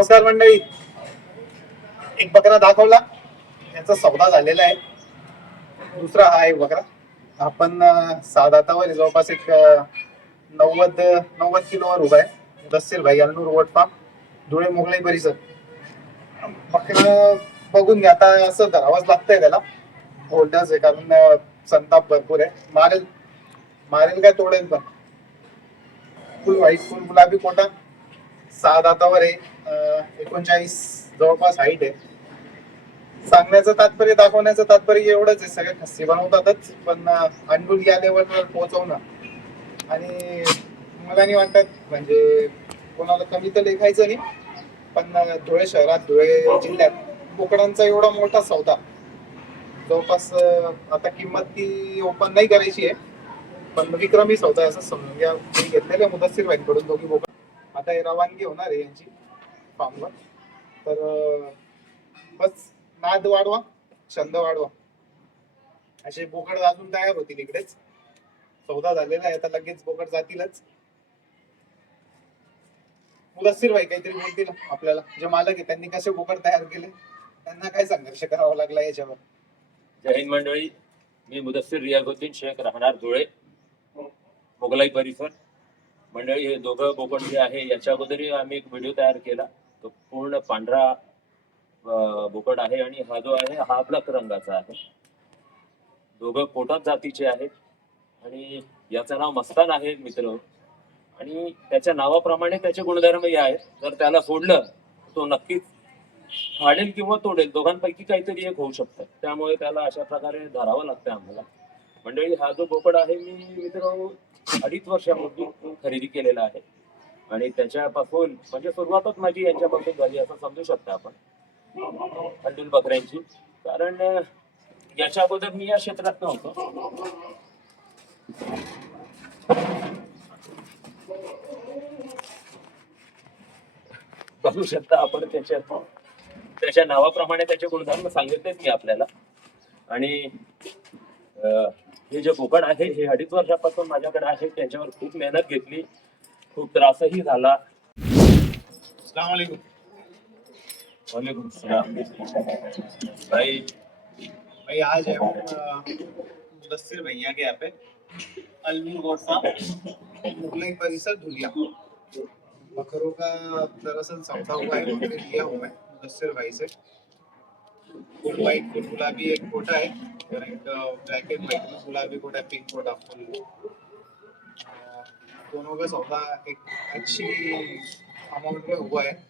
नमस्कार मंडळी. एक बकरा दाखवला. याचा सौदा झालेला आहे. दुसरा हा एक बकरा. आपण साधातावर आहे, जवळपास एक नव्वद नव्वद किलोवर उभा आहे. दस्सीर भाई अलनूर वोट फार्म. धुळे मुघलाई परिसर. बकरा बघून घ्या. आता असं धरावंच लागतंय त्याला. होल्डर्स आहे कारण संताप भरपूर आहे. मारेल. मारेल काय तोडेल पण. फुल व्हाईट फुल गुलाबी कोटा. सहा दातावर आहे. एकोणचाळीस जवळपास हाईट आहे. सांगण्याचं तात्पर्य दाखवण्याचं तात्पर्य एवढंच आहे. सगळे खस्सी बनवतातच पण अं, अंडुल या लेवलवर पोहोचवणं. आणि मला नाही वाटत म्हणजे कोणाला कमी तर लेखायचं नाही पण धुळे शहरात धुळे जिल्ह्यात बोकडांचा एवढा मोठा सौदा. जवळपास आता किंमत ती ओपन नाही करायची आहे पण विक्रमी सौदा आहे असं समजून घ्या. घेतलेल्या घेतलेले मुदस्सीरकडून दोघी बोकड आता हे रवानगी होणार आहे यांची. फॉर्मवर तर बस नाद वाढवा छंद वाढवा. असे बोकड अजून तयार होतील इकडेच. सौदा झालेला आहे आता लगेच बोकड जातीलच. मुदस्सीर भाई काहीतरी बोलतील आपल्याला. जे मालक आहे त्यांनी कसे बोकड तयार केले? त्यांना काय संघर्ष करावा लागला याच्यावर? जय हिंद मंडळी. मी मुदस्सिर रियाजुद्दीन शेख राहणार धुळे मोगलाई परिसर. मंडळी हे दोघं बोकड जे आहे याच्या अगोदरही आम्ही एक व्हिडिओ तयार केला. तो पूर्ण पांढरा बोकड आहे आणि हा जो आहे हा ब्लॅक रंगाचा आहे. दोघं पोटात जातीचे आहेत आणि याचं नाव मस्तान आहे मित्र. आणि त्याच्या नावाप्रमाणे त्याचे गुणधर्मही आहेत. जर त्याला सोडलं तो नक्कीच फाडेल किंवा तोडेल. दोघांपैकी काहीतरी एक होऊ शकतं. त्यामुळे त्याला अशा प्रकारे धरावं लागतं आम्हाला. मंडळी हा जो बोकड आहे मी मित्र अडीच वर्षापूर्वी खरेदी केलेला आहे. आणि त्याच्यापासून म्हणजे सुरुवातच माझी यांच्यापासून झाली असं समजू शकता आपण. अंडूल बकऱ्यांची. कारण याच्या अगोदर मी या क्षेत्रात नव्हतो. बघू शकता आपण त्याच्या त्याच्या नावाप्रमाणे त्याचे गुणधर्म सांगितलेच मी आपल्याला. आणि हे जे बोकड आहे हे अडीच वर्षापासून माझ्याकडे आहे त्याच्यावर खूप मेहनत घेतली. खूप त्रासही झाला. वालेकुम भाई भाई आज है मुदस्सिर भैया के यहाँ पे अलमीर गोट मुगलई परिसर धुलिया बकरों का दरअसल हुआ है लिया हुआ है मुदस्सिर भाई से। एक कोटा है। और एक ब्लैक एंड व्हाइट में गुलाबी कोटा पिंक कोटा फुल दोनों का सौदा एक अच्छी अमाउंट में हुआ है